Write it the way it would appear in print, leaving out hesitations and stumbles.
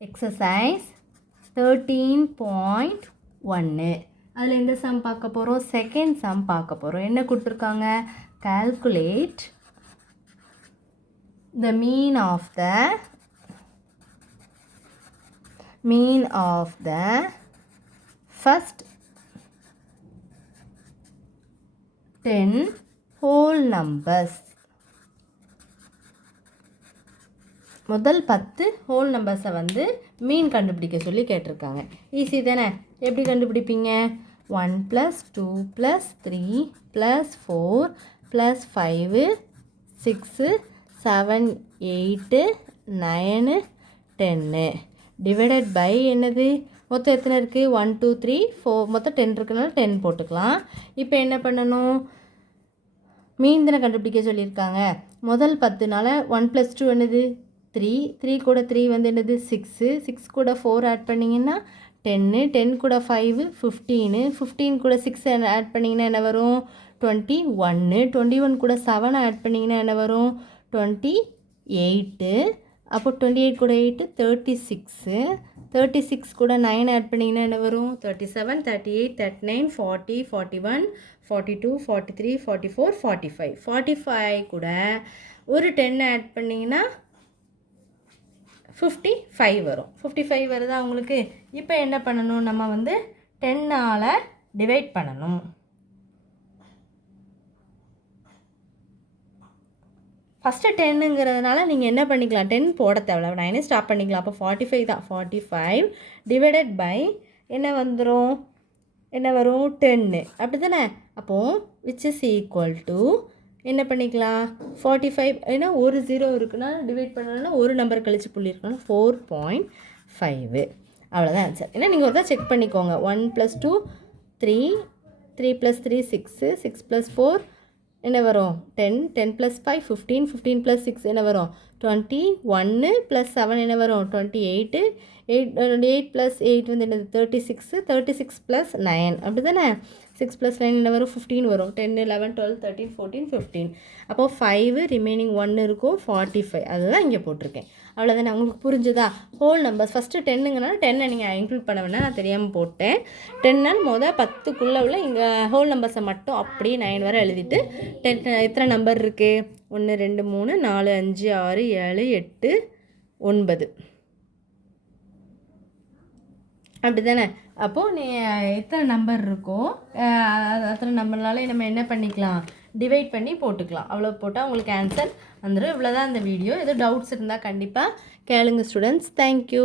Exercise 13.1 அதில் எந்த some பார்க்க போகிறோம்? செகண்ட் சம் பார்க்க போகிறோம். என்ன கொடுத்துருக்காங்க? calculate the mean of the first 10 whole numbers. முதல் 10 ஹோல் நம்பர்ஸை வந்து மீன் கண்டுபிடிக்க சொல்லி கேட்டிருக்காங்க. ஈஸி தானே? எப்படி கண்டுபிடிப்பீங்க? 1 + 2 + 3 + 4 + 5 6 7 8 9 10 டிவைடட் பை என்னது? மொத்தம் எத்தனை இருக்குது? 1 2 3 4 மொத்தம் 10 இருக்குனால 10 போட்டுக்கலாம். இப்போ என்ன பண்ணணும்? மீன் தானே கண்டுபிடிக்க சொல்லியிருக்காங்க. முதல் 10னால 1 + 2 என்னது? 3 3 கூட 3 வந்து என்னது? 6 6 கூட 4 ஆட் பண்ணிங்கன்னா 10 10 கூட 5 15 15 கூட 6 ஆட் பண்ணிங்கன்னா என்ன வரும்? 21 21 கூட 7 ஆட் பண்ணிங்கன்னா என்ன வரும்? 28 அப்போ 28 கூட 8 36 36 கூட 9 ஆட் பண்ணிங்கன்னா என்ன வரும்? 37 38 39 40 41 42 43 44 45 45 கூட ஒரு 10 ஆட் பண்ணிங்கன்னா 55 வரும். 55 வருதா உங்களுக்கு? இப்போ என்ன பண்ணணும்? நம்ம வந்து 10ஆல் டிவைட் பண்ணணும். ஃபஸ்ட்டு 10ங்கிறதுனால நீங்கள் என்ன பண்ணிக்கலாம்? 10 போட தேவையில்ல, 9 ஸ்டாப் பண்ணிக்கலாம். அப்போ 45 தான். 45 டிவைடட் பை என்ன வந்துடும்? என்ன வரும்? 10 அப்படி தானே? அப்போது விச் இஸ் ஈக்குவல் டு என்ன பண்ணிக்கலாம்? 45 ஏன்னா ஒரு 0 இருக்குன்னா டிவைட் பண்ணணும்னா ஒரு நம்பர் கழிச்சு புள்ளி இருக்கணும். 4.5 அவ்வளோதான் ஆன்சர். ஏன்னா நீங்கள் ஒரு தான் செக் பண்ணிக்கோங்க. 1 + 2 3 3 + 3 6 6 + 4 என்ன வரும்? 10 10 + 5 15 15 + 6 என்ன வரும்? 21 + 7 என்ன வரும்? 28 8 + 8 வந்து என்னது? 36 36 + 9 அப்படி தானே? 6 + 9 என்ன வரும்? 15 வரும். 10 11 12 13 14 15 அப்போது 5 ரிமைனிங் 1 இருக்கும். 45 அதுதான் இங்கே போட்டிருக்கேன். அவ்வளோதானே? உங்களுக்கு புரிஞ்சுதா? ஹோல் நம்பர்ஸ் ஃபஸ்ட்டு 10ங்கிறனால 10 நீங்கள் இன்க்ளூட் பண்ண வேணால், நான் தெரியாமல் போட்டேன். 10 மொதல் 10க்குள்ளே உள்ள இங்கே ஹோல் நம்பர்ஸை மட்டும் அப்படியே 9 வரை எழுதிட்டு 10 எத்தனை நம்பர் இருக்குது? 1 2 3 4 5 6 7 8 9 அப்படி தானே? அப்போது நீ எத்தனை நம்பர் இருக்கோ அத்தனை நம்பர்னாலே நம்ம என்ன பண்ணிக்கலாம்? டிவைட் பண்ணி போட்டுக்கலாம். அவ்வளோ போட்டால் உங்களுக்கு ஆன்சர் வந்துடும். இவ்வளோ தான் இந்த வீடியோ. எதுவும் டவுட்ஸ் இருந்தால் கண்டிப்பாக கேளுங்க ஸ்டூடெண்ட்ஸ். தேங்க்யூ.